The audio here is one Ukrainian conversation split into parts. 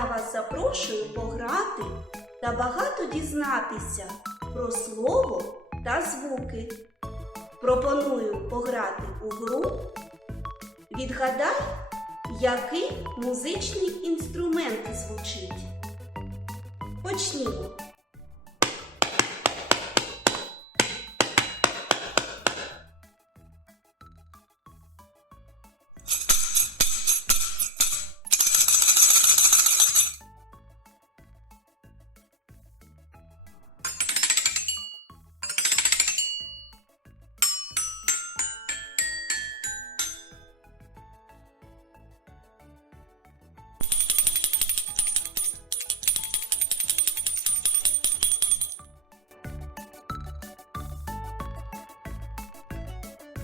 Я вас запрошую пограти та багато дізнатися про слово та звуки. Пропоную пограти у гру. Відгадай, який музичний інструмент звучить. Почнімо.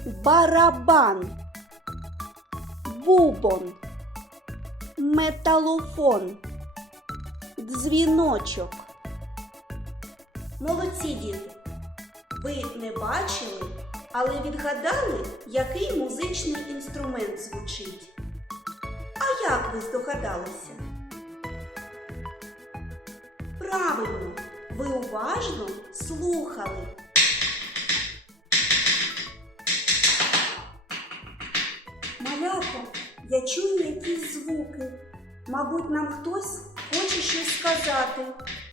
Барабан, бубон, металофон, дзвіночок. Молодці діти! Ви не бачили, але відгадали, який музичний інструмент звучить. А як ви здогадалися? Правильно, ви уважно слухали. Я чую якісь звуки. Мабуть, нам хтось хоче щось сказати.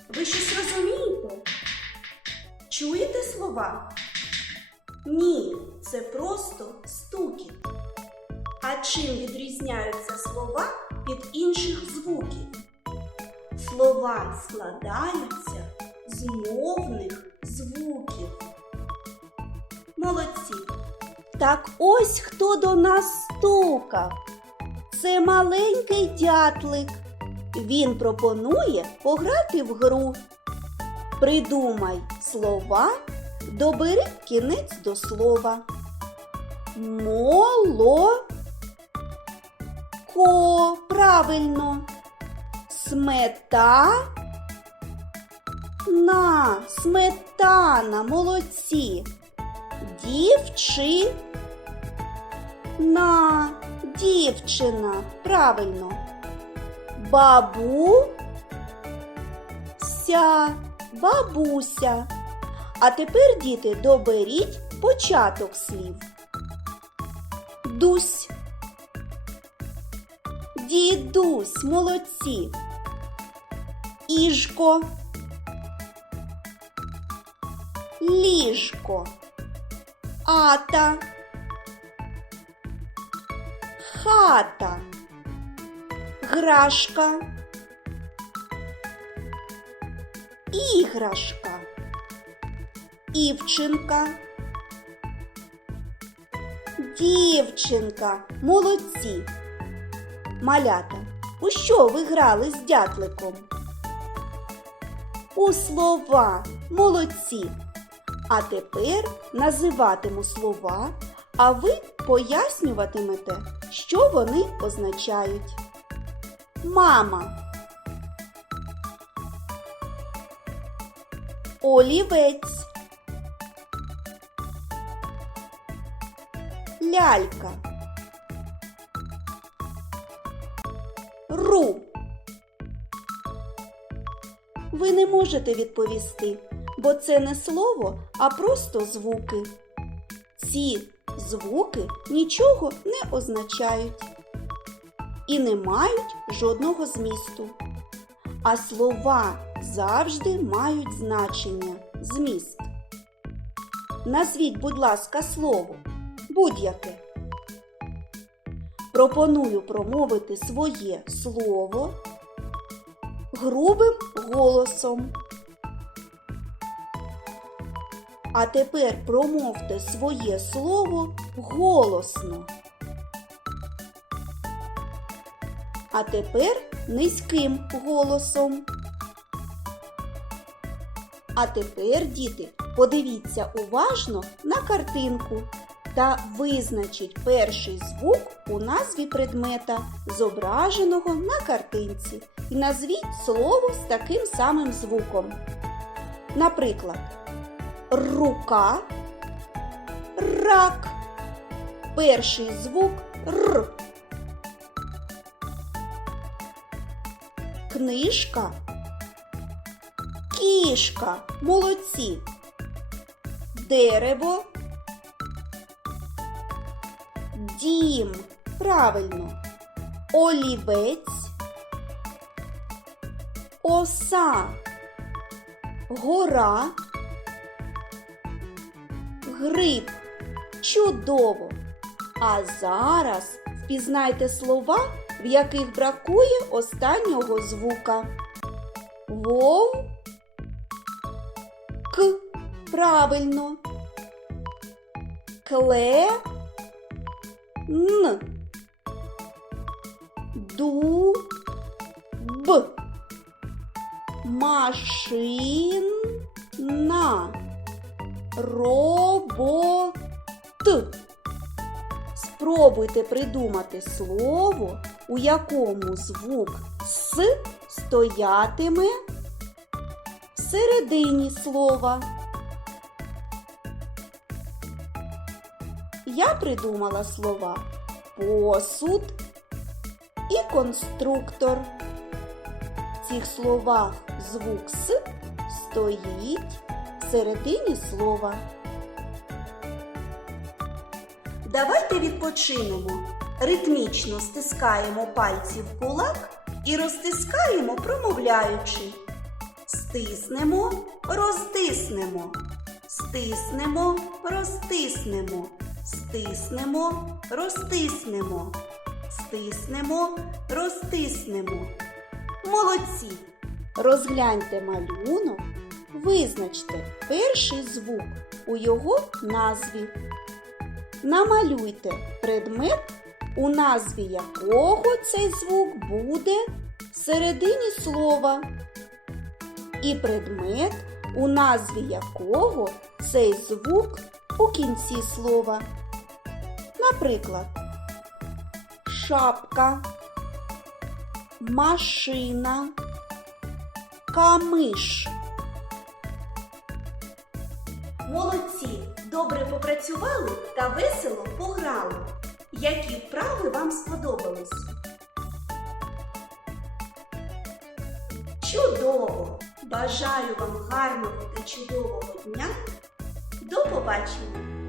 Ви щось розумієте? Чуєте слова? Ні, це просто стукіт. А чим відрізняються слова від інших звуків? Слова складаються з мовних звуків. Молодці! Так ось хто до нас стукав. Це маленький дятлик. Він пропонує пограти в гру. Придумай слова, добери кінець до слова. Моло. Ко. Правильно. Смета. На. Сметана. Молодці. Дівчи. На дівчина. Правильно. Бабу. Ся. Бабуся. А тепер, діти, доберіть початок слів. Дусь. Дідусь, молодці. Іжко. Ліжко. Ата. Хата. Грашка. Іграшка. Івчинка. Дівчинка. Молодці. Малята, у що ви грали з дятликом? У слова. Молодці. А тепер називатиму слова, а ви пояснюватимете, що вони означають. Мама. Олівець. Лялька. Ру. Ви не можете відповісти, бо це не слово, а просто звуки. Ці звуки нічого не означають і не мають жодного змісту. А слова завжди мають значення, зміст. Назвіть, будь ласка, слово будь-яке. Пропоную промовити своє слово грубим голосом. А тепер промовте своє слово голосно. А тепер низьким голосом. А тепер, діти, подивіться уважно на картинку та визначіть перший звук у назві предмета, зображеного на картинці, і назвіть слово з таким самим звуком. Наприклад, рука, рак. Перший звук Р. Книжка. Кішка. Молодці. Дерево. Дім. Правильно. Олівець. Оса. Гора. Гриб. Чудово! А зараз впізнайте слова, в яких бракує останнього звука. Вов. К. Правильно. Кле. Н. Ду. Б. Машина. Робот. Спробуйте придумати слово, у якому звук С стоятиме всередині слова. Я придумала слова посуд і конструктор. В цих словах звук С стоїть всередині слова. Давайте відпочинемо. Ритмічно стискаємо пальці в кулак і розтискаємо, промовляючи. Стиснемо, розтиснемо. Стиснемо, розтиснемо. Стиснемо, розтиснемо. Стиснемо, розтиснемо. Молодці! Розгляньте малюнок, визначте перший звук у його назві. Намалюйте предмет, у назві якого цей звук буде всередині слова. І предмет, у назві якого цей звук у кінці слова. Наприклад, шапка, машина, камиш. Молодці! Добре попрацювали та весело пограли. Які вправи вам сподобались? Чудово! Бажаю вам гарного та чудового дня. До побачення!